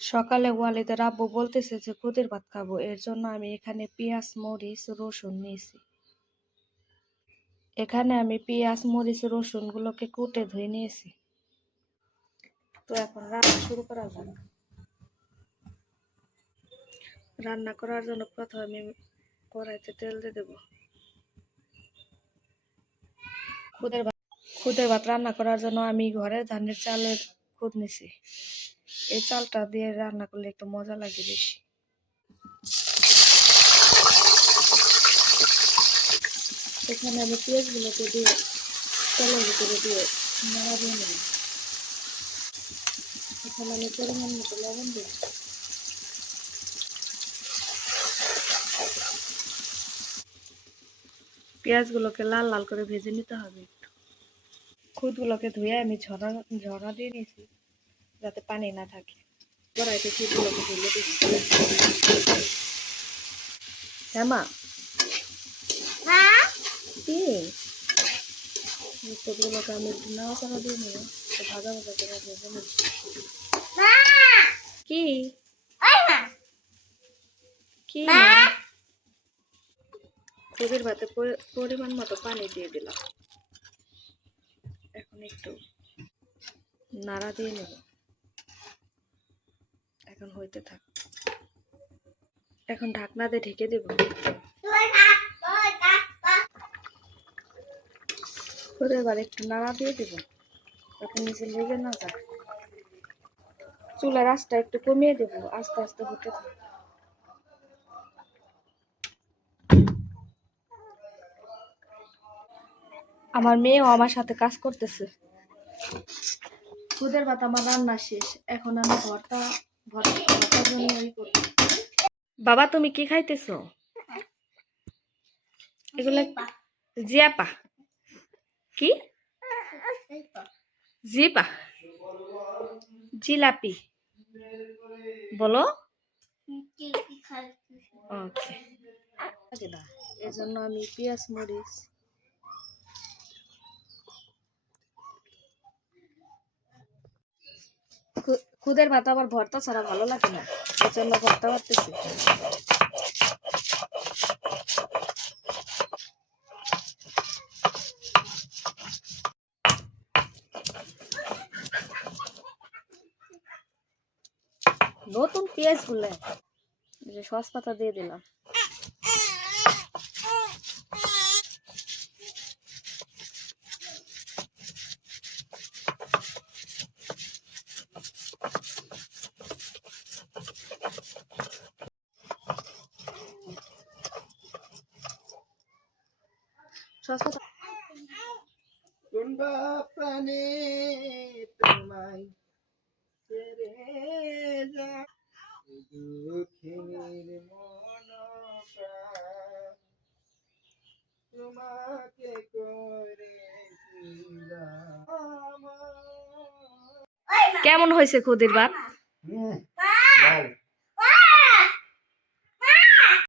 সকালে ওয়ালিদের আব্বু বলতেছে যে খুদের ভাত খাবো, এর জন্য আমি এখানে পেঁয়াজ মরিচ রসুন নিয়েছি। এখানে আমি পেঁয়াজ মরিচ রসুন গুলোকে কুটে ধুয়ে নিয়েছি। তো এখন রান্না শুরু করা যাক। রান্না করার জন্য প্রথমে আমি কড়াইতে তেল দিয়ে দেবো। খুদের ভাত রান্না করার জন্য আমি ঘরের ধানের চালের খুদ নিছি। এই চালটা দিয়ে রান্না করলে একটু মজা লাগে বেশি। এখানে আমি পেঁয়াজগুলোকে দিয়ে তেলের ভিতরে দিয়ে নাড়া দিয়ে নেব। এখানে আমি পরিমাণ মতো লবণ দিই। পেঁয়াজগুলোকে লাল লাল করে ভেজে নিতে হবে একটু। খুদগুলোকে ধুয়ে আমি ঝরা দিয়ে নিয়েছি যাতে পানি না থাকে। কড়াইতে খুদগুলোকে ঢেলে দিই। হ্যাঁ মা, কি খুদগুলোকে আমি একটু নাড়াচাড়া দিয়ে নিয়ে ভাজা ভাজা করে ভেজে নিই। কি কি খুদের ভাতে পরিমাণ মতো পানি দিয়ে দিলাম। এখন একটু নাড়া দিয়ে নেব। এখন হইতে থাক। এখন ঢাকনা দিয়ে ঢেকে দেব। এবার একটু নাড়া দিয়ে দেব যাতে নিচে লেগে না যায়। চুলার আঁচটা একটু কমিয়ে দেব, আস্তে আস্তে হতে থাক। আমার মেয়েও আমার সাথে কাজ করতেছে। খুদের ভাত আমার রান্না শেষ, এখন আমি ভর্তার জন্য করব। বাবা তুমি কি খাইতেছো? এগুলো জিয়াপা? কি জিপা? জিলাপি বলো। ওকে, এই জন্য আমি পেঁয়াজ মরিচ খুদের ভাত আবার ভর্তা ছাড়া ভালো লাগে না, এই জন্য ভর্তা করতেছি। নতুন পেঁয়াজ গুলো সস পাতা দিয়ে দিলাম। সস পাতা প্রাণে তোমায় ছেড়ে যা দুঃখের মন প্রাণ তোমাকে করেছিলাম। কেমন হয়েছে খুদের ভাত?